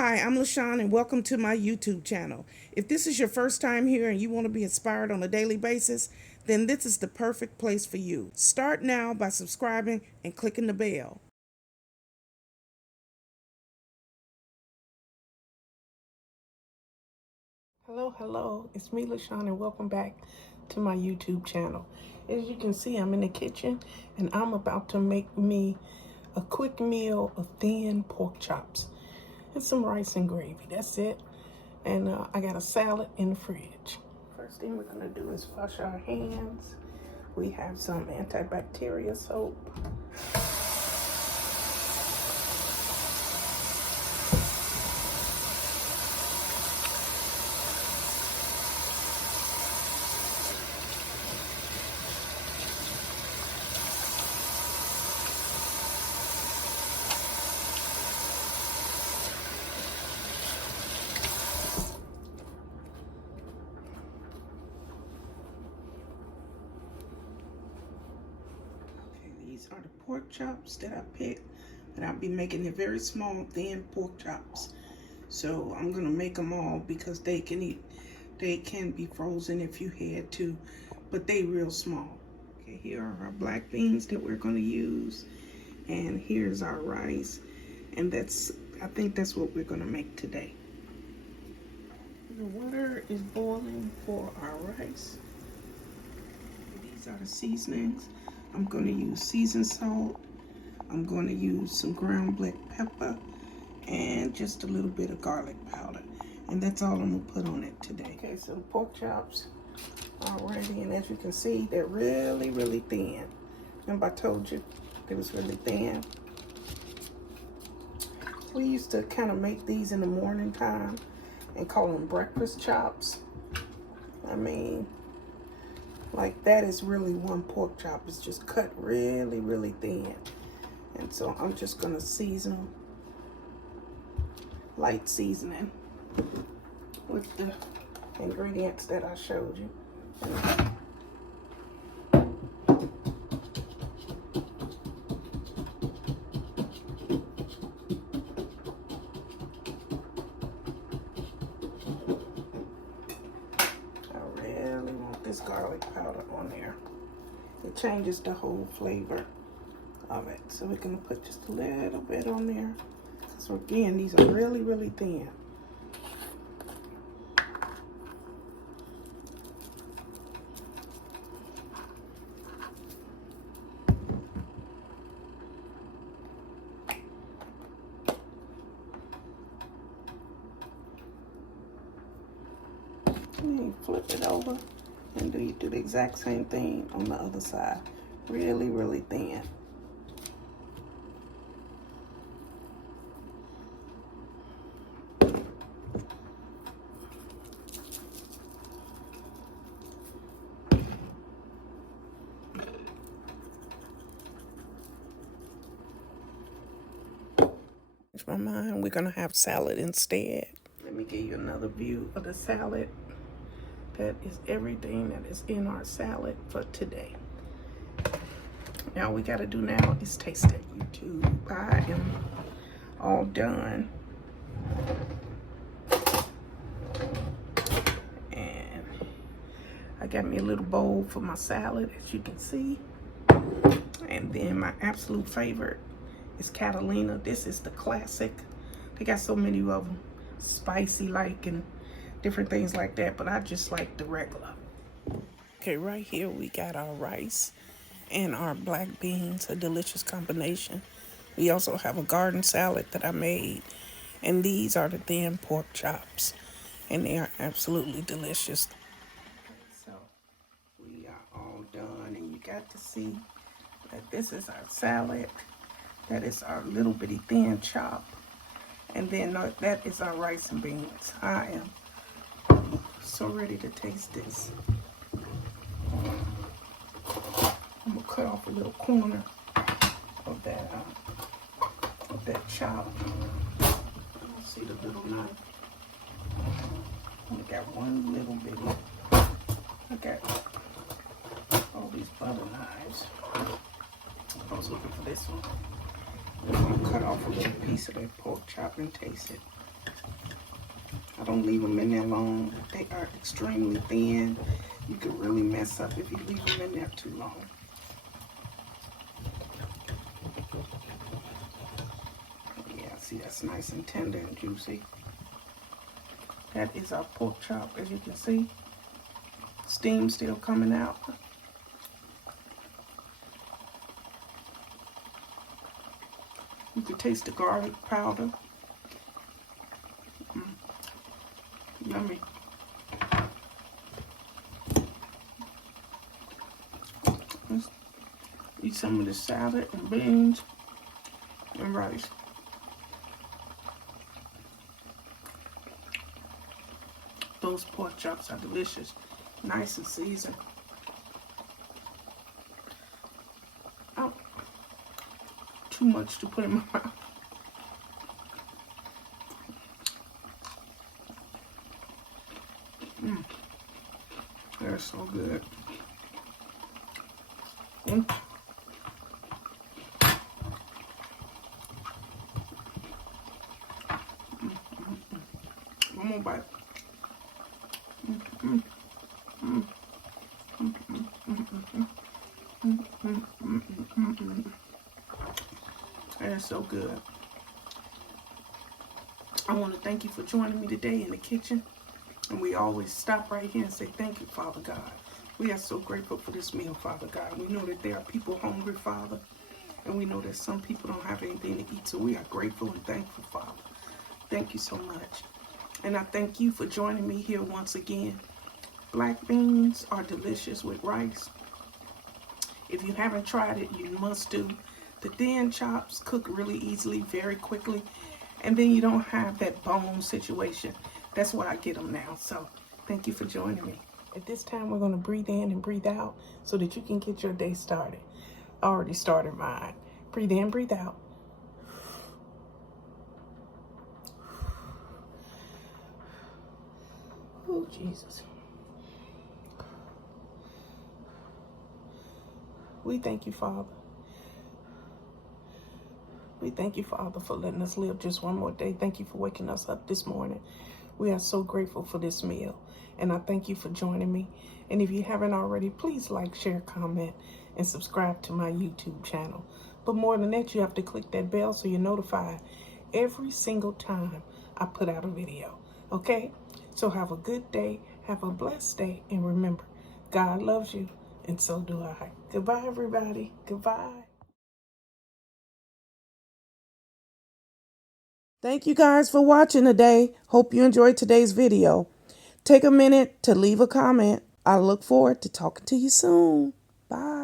Hi, I'm LaShawn and welcome to my YouTube channel. If this is your first time here and you want to be inspired on a daily basis, then this is the perfect place for you. Start now by subscribing and clicking the bell. Hello, it's me LaShawn and welcome back to my YouTube channel. As you can see, I'm in the kitchen and I'm about to make me a quick meal of thin pork chops and some rice and gravy. That's it. And I got a salad in the fridge. First thing we're gonna do is wash our hands. We have some antibacterial soap. These are the pork chops that I picked, and I'll be making it very small, thin pork chops. So I'm gonna make them all because they can be frozen if you had to, but they real small. Okay, here are our black beans that we're gonna use, and here's our rice, and I think that's what we're gonna make today. The water is boiling for our rice. These are the seasonings. I'm going to use seasoned salt. I'm going to use some ground black pepper and just a little bit of garlic powder. And that's all I'm going to put on it today. Okay, so the pork chops are ready. And as you can see, they're really, really thin. Remember I told you they was really thin? We used to kind of make these in the morning time and call them breakfast chops. I mean, like that is really one pork chop. It's just cut really, really thin. And so I'm just gonna season them, light seasoning with the ingredients that I showed you. This garlic powder on there. It changes the whole flavor of it. So we're gonna put just a little bit on there. So again, these are really, really thin. And you flip it over. And you do the exact same thing on the other side. Really, really thin. Change my mind, we're gonna have salad instead. Let me give you another view of the salad. That is everything that is in our salad for today. Now all we gotta do now is taste it. YouTube, I am all done. And I got me a little bowl for my salad, as you can see. And then my absolute favorite is Catalina. This is the classic. They got so many of them, spicy like and different things like that, but I just like the regular. Okay, right here we got our rice and our black beans, a delicious combination. We also have a garden salad that I made, and these are the thin pork chops, and they are absolutely delicious. So we are all done, and you got to see that this is our salad, that is our little bitty thin chop, and then that is our rice and beans. I am so ready to taste this. I'm gonna cut off a little corner of that chop. Let's see the little knife. I got one little bitty. I got all these butter knives. I was looking for this one. I'm gonna cut off a little piece of that pork chop and taste it. I don't leave them in there long. They are extremely thin. You could really mess up if you leave them in there too long. Yeah, see, that's nice and tender and juicy. That is our pork chop, as you can see. Steam still coming out. You can taste the garlic powder. Yummy. Let's eat some of the salad and beans and rice. Those pork chops are delicious. Nice and seasoned. Oh, too much to put in my mouth. They're so good. One more bite. That's so good. I want to thank you for joining me today in the kitchen. And we always stop right here and say thank you, Father God. We are so grateful for this meal, Father God. We know that there are people hungry, Father. And we know that some people don't have anything to eat. So we are grateful and thankful, Father. Thank you so much. And I thank you for joining me here once again. Black beans are delicious with rice. If you haven't tried it, you must do. The thin chops cook really easily, very quickly. And then you don't have that bone situation. That's why I get them now. So thank you for joining me. At this time, we're going to breathe in and breathe out so that you can get your day started. I already started mine. Breathe in, breathe out. Oh, Jesus. We thank you, Father. We thank you, Father, for letting us live just one more day. Thank you for waking us up this morning. We are so grateful for this meal. And I thank you for joining me. And if you haven't already, please like, share, comment, and subscribe to my YouTube channel. But more than that, you have to click that bell so you're notified every single time I put out a video. Okay? So have a good day. Have a blessed day. And remember, God loves you. And so do I. Goodbye, everybody. Goodbye. Thank you guys for watching today. Hope you enjoyed today's video. Take a minute to leave a comment. I look forward to talking to you soon. Bye.